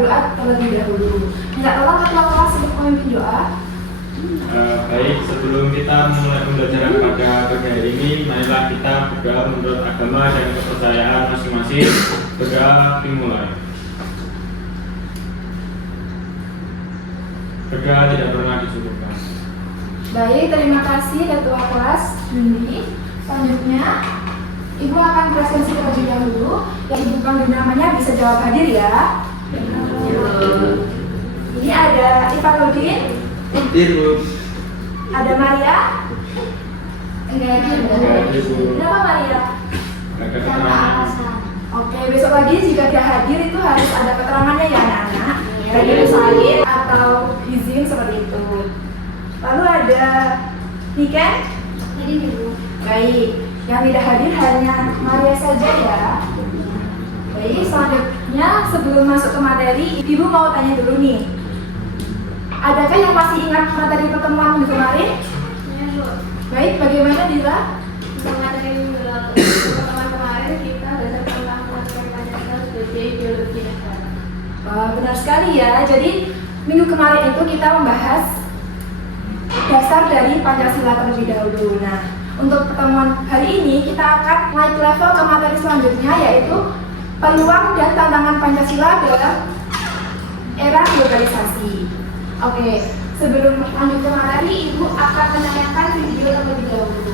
berdoa terlebih dahulu. Minta tolong ketua kelas untuk memimpin doa. Baik, sebelum kita mulai pembelajaran pada pagi hari ini, marilah kita berdoa menurut agama dan kepercayaan masing-masing. Berdoa dimulai. Berdoa tidak pernah dicukupkan. Baik, terima kasih ketua kelas Yundi. Selanjutnya, Ibu akan presentasi terlebih dahulu. Yang Ibu panggil namanya bisa jawab hadir ya. Ini ada Ifarudin. Hadir, Bu. Ada Maria. Enggak ada. Kenapa Maria? Ada keterangan. Oke, besok lagi jika dia hadir itu harus ada keterangannya ya anak-anak. Baik itu sakit atau izin seperti itu. Lalu ada Niken. Baik, yang tidak hadir hanya Maria saja ya. Baik, selanjutnya sebelum masuk ke materi, Ibu mau tanya dulu nih. Adakah yang masih ingat materi pertemuan minggu kemarin? Ya, Bu. Baik, bagaimana Dila? Materi minggu lalu, pertemuan kemarin kita belajar tentang materi Pancasila sebagai ideologi negara. Wah, benar sekali ya. Jadi minggu kemarin itu kita membahas dasar dari Pancasila terlebih dahulu. Nah, untuk pertemuan hari ini kita akan naik level ke materi selanjutnya, yaitu peluang dan tantangan Pancasila dalam era globalisasi. Oke, sebelum lanjut ke materi, Ibu akan menayangkan video terlebih dahulu.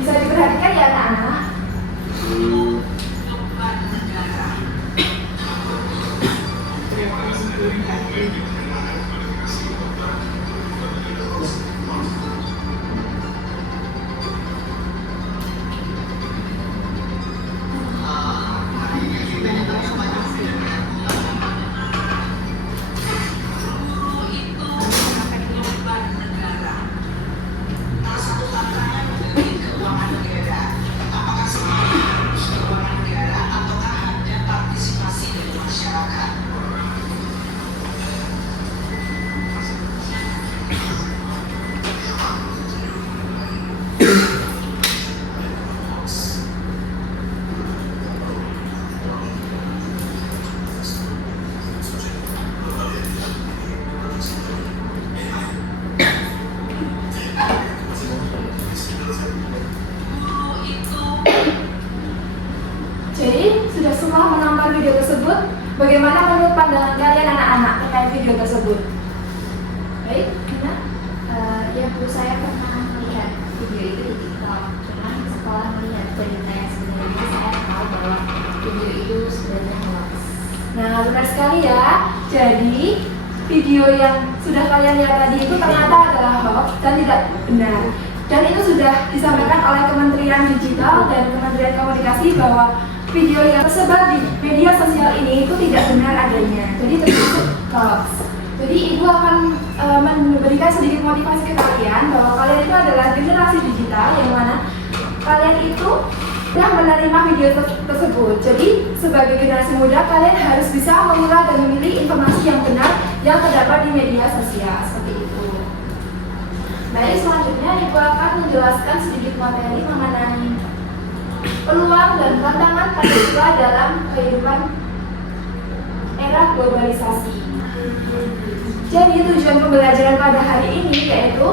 Bisa diperhatikan ya anak-anak? Jadi, sudah semua menonton video tersebut. Bagaimana menurut pandangan kalian anak-anak terkait video tersebut? Baik, Gina? Ya Bu, saya pernah melihat video itu di TikTok. Cuman setelah melihat beritanya sendiri, saya tahu bahwa video itu sebenarnya hoax. Nah, benar sekali ya. Jadi, video yang sudah kalian lihat tadi itu ternyata adalah hoax dan tidak benar. Dan itu sudah disampaikan oleh Kementerian Digital dan Kementerian Komunikasi bahwa video yang tersebar di media sosial ini itu tidak benar adanya. Jadi termasuk hoax. Jadi Ibu akan memberikan sedikit motivasi ke kalian bahwa kalian itu adalah generasi digital yang mana kalian itu sudah menerima video tersebut. Jadi sebagai generasi muda kalian harus bisa memilah dan memilih informasi yang benar yang terdapat di media sosial seperti itu. Baik, selanjutnya Ibu akan menjelaskan sedikit materi mengenai peluang dan tantangan Pancasila dalam kehidupan era globalisasi. Jadi tujuan pembelajaran pada hari ini yaitu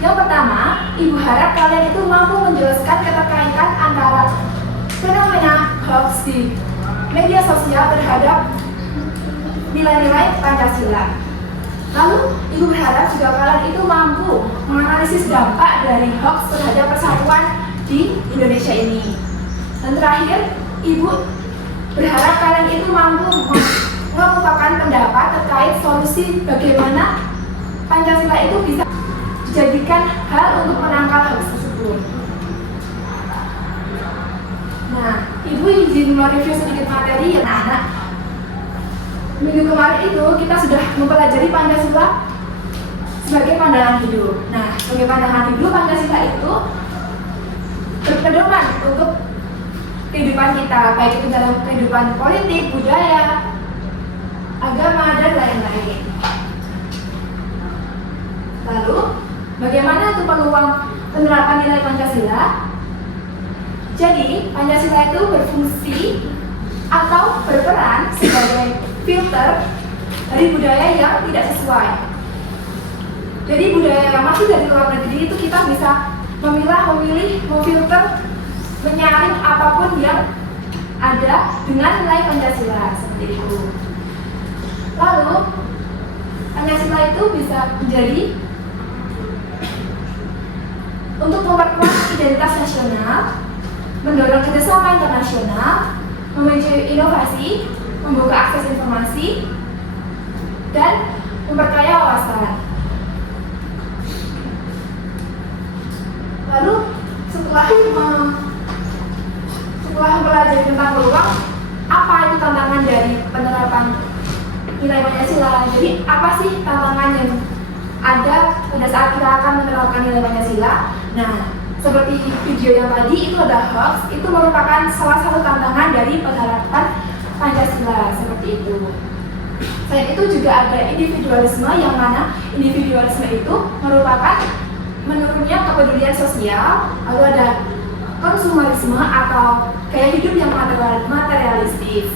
yang pertama, Ibu harap kalian itu mampu menjelaskan keterkaitan antara fenomena hoax di media sosial terhadap nilai-nilai Pancasila. Lalu, Ibu berharap juga kalian itu mampu menganalisis dampak dari hoax terhadap persatuan di Indonesia ini. Dan terakhir, Ibu berharap kalian itu mampu mengemukakan pendapat terkait solusi bagaimana Pancasila itu bisa dijadikan hal untuk menangkal hoax tersebut. Nah, Ibu izin mereview sedikit materi ya anak. Minggu kemarin itu kita sudah mempelajari Pancasila sebagai pandangan hidup. Nah, sebagai pandangan hidup, Pancasila itu berpedoman untuk kehidupan kita, baik itu dalam kehidupan politik, budaya, agama, dan lain-lain. Lalu, Bagaimana untuk peluang penerapan nilai Pancasila? Jadi, Pancasila itu berfungsi atau berperan sebagai filter dari budaya yang tidak sesuai. Jadi budaya yang masuk dari luar negeri itu kita bisa memilih, memfilter, menyaring apapun yang ada dengan nilai Pancasila seperti itu. Lalu Pancasila itu bisa menjadi untuk memperkuat identitas nasional, mendorong kerjasama internasional, memicu inovasi, membuka akses informasi, dan memperkaya wawasan. Lalu setelah mempelajari tentang peluang, apa itu tantangan dari penerapan nilai Pancasila? Jadi apa sih tantangan yang ada pada saat kita akan menerapkan nilai Pancasila? Nah, seperti video yang tadi itu ada hoax, itu merupakan salah satu tantangan dari penerapan Pancasila seperti itu. Selain itu juga ada individualisme, yang mana individualisme itu merupakan menurunnya kepedulian sosial. Lalu ada konsumerisme atau gaya hidup yang materialistis.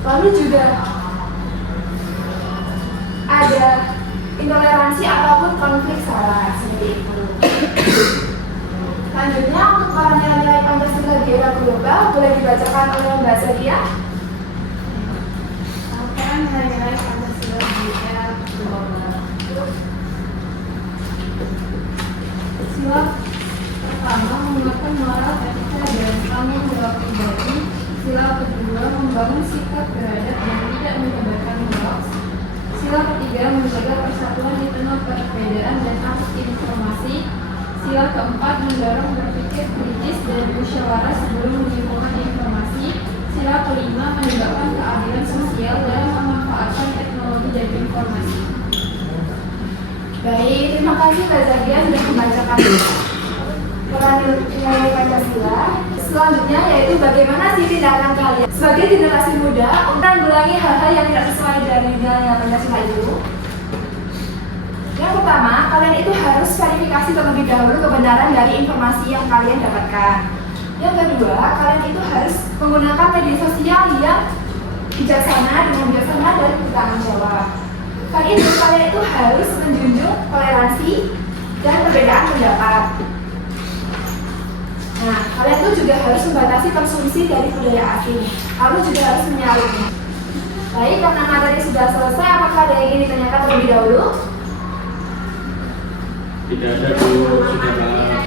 Lalu juga ada intoleransi ataupun konflik sara seperti itu. Selanjutnya untuk para nilai-nilai Pancasila di era global boleh dibacakan oleh Mbak Zakia. Laporan nilai-nilai Pancasila di era global. Sila pertama menguatkan moral, etika, dan tanggung jawab pribadi. Sila kedua membangun sikap beradab dan tidak menyebarkan hoax. Sila ketiga menjaga persatuan di tengah perbedaan dan akses informasi. Sila keempat mendorong berpikir kritis dan musyawarah sebelum menyimpulkan informasi. Sila kelima menegakkan keadilan sosial dalam memanfaatkan teknologi dan informasi. Baik, terima kasih Mbak Zakia sudah membacakan peran nilai Pancasila. Selanjutnya yaitu bagaimana sih tindakan kalian sebagai generasi muda untuk menanggulangi hal-hal yang tidak sesuai dari nilai Pancasila itu. Yang pertama, kalian itu harus verifikasi terlebih dahulu kebenaran dari informasi yang kalian dapatkan. Yang kedua, kalian itu harus menggunakan media sosial yang bijaksana dan bertanggung jawab. Kalian itu harus menjunjung toleransi dan perbedaan pendapat. Nah, kalian tuh juga harus membatasi konsumsi dari budaya asing, lalu juga harus menyalurnya. Baik, karena materi sudah selesai, apakah ada yang ingin ditanyakan terlebih dahulu? Tidak ada, Bu, sudah paham.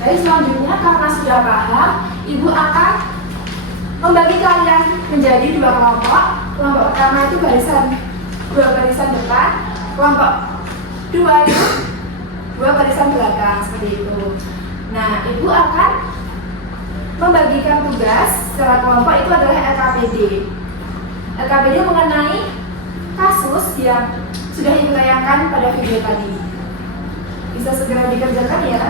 Baik, selanjutnya karena sudah paham, Ibu akan membagi kalian menjadi dua kelompok. Kelompok pertama itu dua barisan depan, kelompok dua itu dua barisan belakang, seperti itu. Nah, Ibu akan membagikan tugas secara kelompok itu adalah LKPD. LKPD mengenai kasus yang sudah Ibu tayangkan pada video tadi. Bisa segera dikerjakan ya.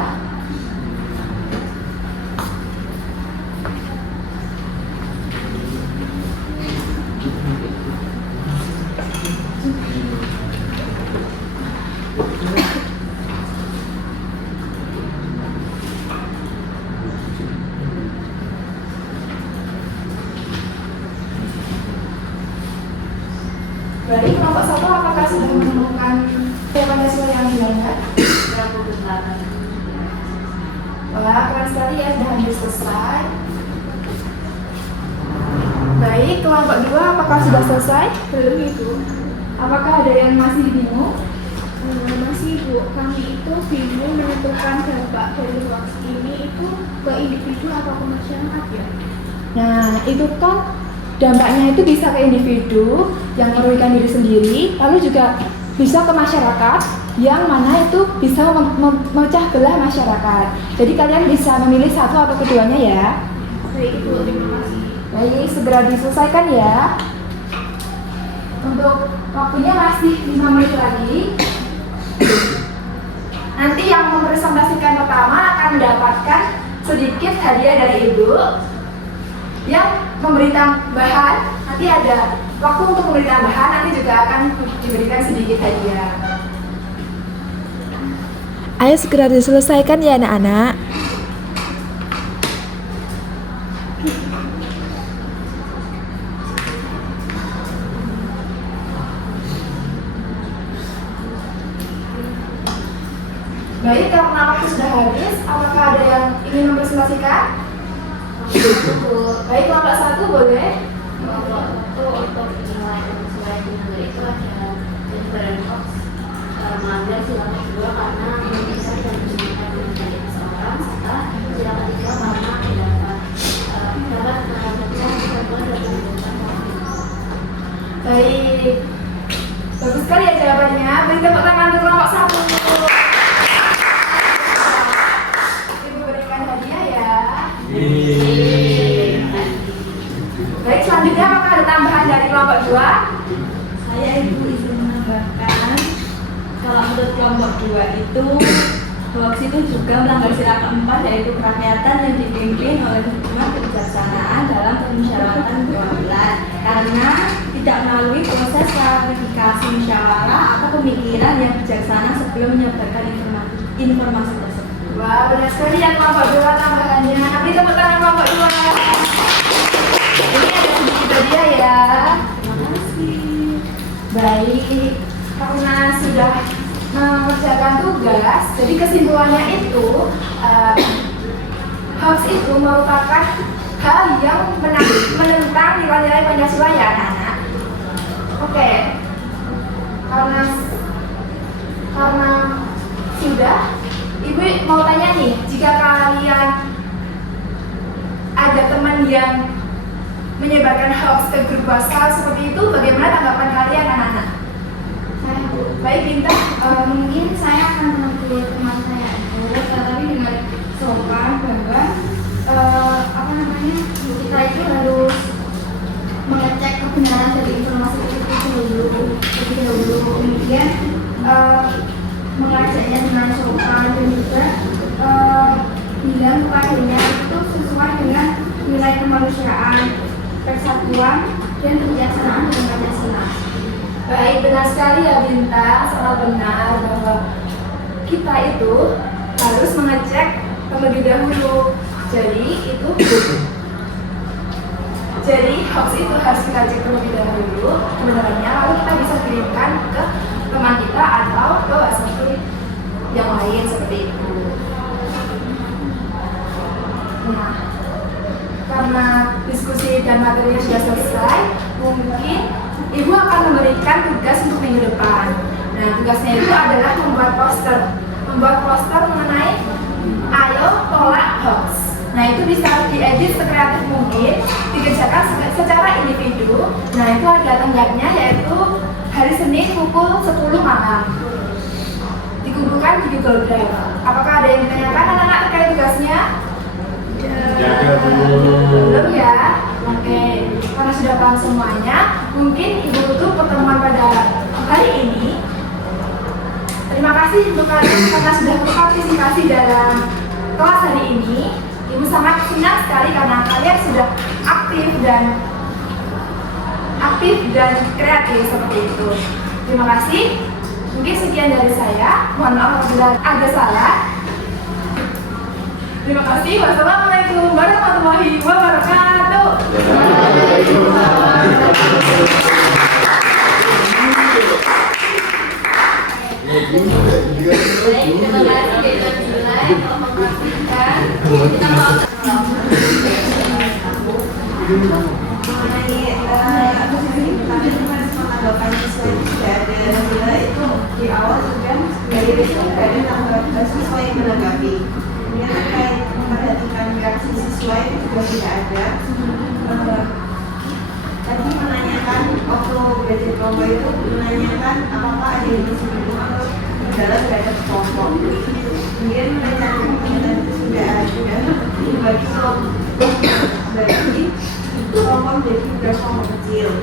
Baik, kelompok satu apakah sudah menemukan Pancasila yang dibayar? Wah, keren sekali ya, sudah hampir selesai. Baik, kelompok dua apakah sudah selesai? Belum, Ibu. Apakah ada yang masih bingung? Masih, Bu. Kami itu bingung menentukan dampak dari hoax ini itu ke individu atau ke masyarakat ya? Nah, itu kan dampaknya itu bisa ke individu yang merugikan diri sendiri, lalu juga bisa ke masyarakat yang mana itu bisa memecah belah masyarakat. Jadi kalian bisa memilih satu atau keduanya ya. Baik, Ibu. Terima kasih. Baik, segera diselesaikan ya. Untuk waktunya masih 5 menit lagi. Nanti yang mempresentasikan pertama akan mendapatkan sedikit hadiah dari Ibu. yang memberi tambahan, nanti ada waktu untuk memberi tambahan, nanti juga akan diberikan sedikit hadiah. Ayo segera diselesaikan ya anak-anak. Baik, karena waktu sudah habis, apakah ada yang ingin mempresentasikan? Baik, kelompok 1 boleh. Kelompok itu untuk nilai itu ada penyebaran hoax, mengambil sila kedua karena bisa dan menunjukkan menjadi seseorang, serta sila ketiga karena dapat mengajarkan ketentuan dan menunjukkan hoax. Baik, bagus sekali ya jawabannya. Beri tepuk tangan untuk kelompok 1. Ibu berikan hadiah ya. Baik, selanjutnya apakah ada tambahan dari kelompok 2? Saya Ibu izin menambahkan, kalau menurut kelompok 2 itu hoax itu juga melanggar sila keempat, yaitu kerakyatan yang dipimpin oleh hikmat kebijaksanaan dalam permusyawaratan perwakilan, karena tidak melalui proses klarifikasi musyawarah atau pemikiran yang bijaksana sebelum menyebarkan informasi tersebut. Wah, benar sekali ya kelompok 2 tambahannya. Beri tepuk tangan kelompok 2. Ini ada sedikit hadiah ya. Terima kasih. Baik, karena sudah mengerjakan tugas, jadi kesimpulannya itu hoax itu merupakan hal yang menentang nilai-nilai Pancasila ya anak-anak. Oke, karena sudah, Ibu mau tanya nih, jika kalian ada teman yang menyebarkan hoax ke grup WhatsApp seperti itu, bagaimana tanggapan kalian anak-anak? Saya Baik, Bintang. mungkin saya akan mengikuti teman saya itu, tetapi dengan sopan bahwa kita itu harus mengecek kebenaran dari informasi itu terlebih dahulu, kemudian mengajaknya dengan sopan dan juga bilang kepadanya itu sesuai dengan nilai kemanusiaan, persatuan, dan kebijaksanaan dengan Pancasila. Baik, benar sekali ya Bintang, sangat benar bahwa kita itu harus mengecek terlebih dahulu. Jadi hoax itu harus kita cek terlebih dahulu kebenarannya, lalu kita bisa kirimkan ke teman kita atau ke WhatsApp yang lain seperti itu. Nah, karena diskusi dan materinya sudah selesai, mungkin Ibu akan memberikan tugas untuk minggu depan. Nah, tugasnya itu adalah membuat poster mengenai ayo tolak hoax. Nah, itu bisa diedit sekreatif mungkin, dikerjakan secara individu. Nah, itu ada tenggatnya, yaitu hari Senin pukul 10 malam. Dikumpulkan di Google Drive. Apakah ada yang ditanyakan anak-anak terkait tugasnya? Belum ya? Oke, karena sudah paham semuanya, mungkin Ibu tutup pertemuan pada hari ini. Terima kasih untuk kalian karena sudah berpartisipasi dalam kelas hari ini. Ibu sangat senang sekali karena kalian sudah aktif dan kreatif seperti itu. Terima kasih. Mungkin sekian dari saya. Mohon maaf apabila ada salah. Terima kasih. Wassalamualaikum warahmatullahi wabarakatuh. Terima kasih Dr. Julai telah memperhatikan. Kita mau menanggapan siswa itu sudah ada hasilnya itu di awal sudah dari besok ada tanggapan siswa yang menanggapi. Kemudian terkait memperhatikan reaksi siswa itu juga tidak ada. Tadi menanyakan waktu belajar kelompok itu menanyakan apakah ada yang disinggung atau kendala terhadap kelompok. Kemudian menanyakan kegiatan itu sudah ada dibagi kelompok menjadi beberapa kelompok kecil.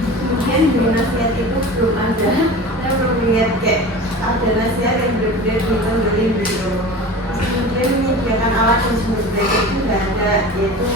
Kemudian di nasihat itu belum ada, saya belum lihat kayak ada nasihat yang berbeda ditonjolin gitu. Kemudian menyediakan alat yang sumber belajar itu tidak ada, yaitu